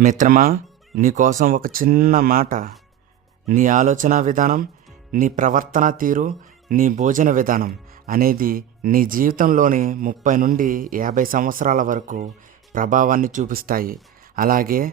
మిత్రమా నీకోసం ఒక చిన్న మాట. నీ ఆలోచన విధానం నీ ప్రవర్తన తీరు నీ భోజన విధానం అనేది నీ జీవితంలోని ముప్పై నుండి యాభై సంవత్సరాల వరకు ప్రభావాన్ని చూపిస్తాయి. అలాగే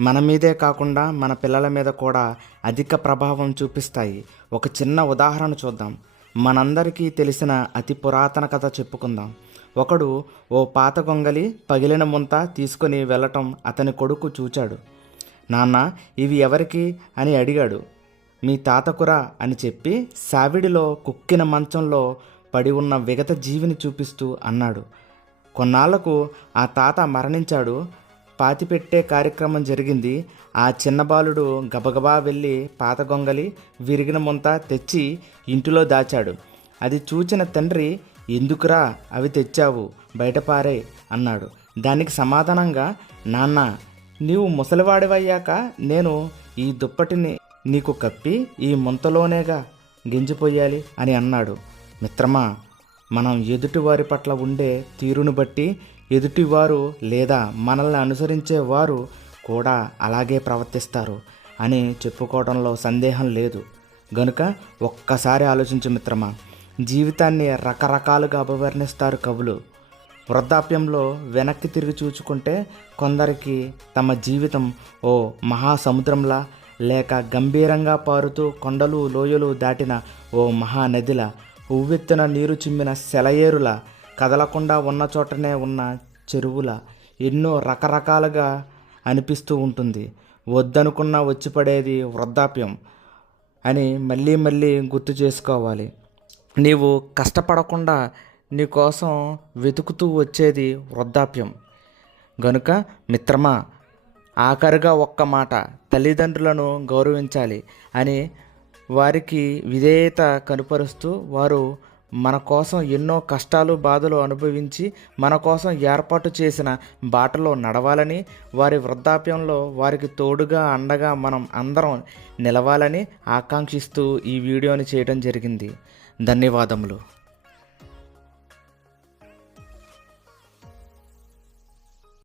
మన మీదే కాకుండా మన పిల్లల మీద కూడా అధిక ప్రభావం చూపిస్తాయి. ఒక చిన్న ఉదాహరణ చూద్దాం. మనందరికీ తెలిసిన అతి పురాతన కథ చెప్పుకుందాం. ఒకడు ఓ పాత గొంగలి పగిలిన ముంత తీసుకొని వెళ్ళటం అతని కొడుకు చూచాడు. నాన్న ఇవి ఎవరికి? అని అడిగాడు. మీ తాతకురా? అని చెప్పి సావిడిలో కుక్కిన మంచంలో పడి ఉన్న విగత జీవిని చూపిస్తూ అన్నాడు. కొన్నాళ్ళకు ఆ తాత మరణించాడు. పాతిపెట్టే కార్యక్రమం జరిగింది. ఆ చిన్న బాలుడు గబగబా వెళ్ళి పాత గొంగలి విరిగిన ముంత తెచ్చి ఇంటిలో దాచాడు. అది చూచిన తండ్రి ఎందుకురా అవి తెచ్చావు? బయటపారే అన్నాడు. దానికి సమాధానంగా నాన్న నీవు ముసలివాడివయ్యాక నేను ఈ దుప్పటిని నీకు కప్పి ఈ ముంతలోనేగా గింజిపోయాలి అని అన్నాడు. మిత్రమా మనం ఎదుటివారి పట్ల ఉండే తీరును బట్టి ఎదుటివారు లేదా మనల్ని అనుసరించే వారు కూడా అలాగే ప్రవర్తిస్తారు అని చెప్పుకోవడంలో సందేహం లేదు. గనుక ఒక్కసారి ఆలోచించు మిత్రమా జీవితాన్ని రకరకాలుగా అభివర్ణిస్తారు కవులు. వృద్ధాప్యంలో వెనక్కి తిరిగి చూచుకుంటే కొందరికి తమ జీవితం ఓ మహాసముద్రంలా లేక గంభీరంగా పారుతూ కొండలు లోయలు దాటిన ఓ మహానదిలా ఉవ్వెత్తిన నీరు చిమ్మిన సెలయేరుల కదలకుండా ఉన్న చోటనే ఉన్న చెరువుల ఎన్నో రకరకాలుగా అనిపిస్తూ ఉంటుంది. వద్దనుకున్న వచ్చిపడేది వృద్ధాప్యం అని మళ్ళీ మళ్ళీ గుర్తు చేసుకోవాలి. నీవు కష్టపడకుండా నీ కోసం వెతుకుతూ వచ్చేది వృద్ధాప్యం. గనుక మిత్రమా ఆఖరిగా ఒక్క మాట తల్లిదండ్రులను గౌరవించాలి అని వారికి విధేయత కనుపరుస్తూ వారు మన కోసం ఎన్నో కష్టాలు బాధలు అనుభవించి మన కోసం ఏర్పాటు చేసిన బాటలో నడవాలని వారి వృద్ధాప్యంలో వారికి తోడుగా అండగా మనం అందరం నిలవాలని ఆకాంక్షిస్తూ ఈ వీడియోని చేయడం జరిగింది. ధన్యవాదములు.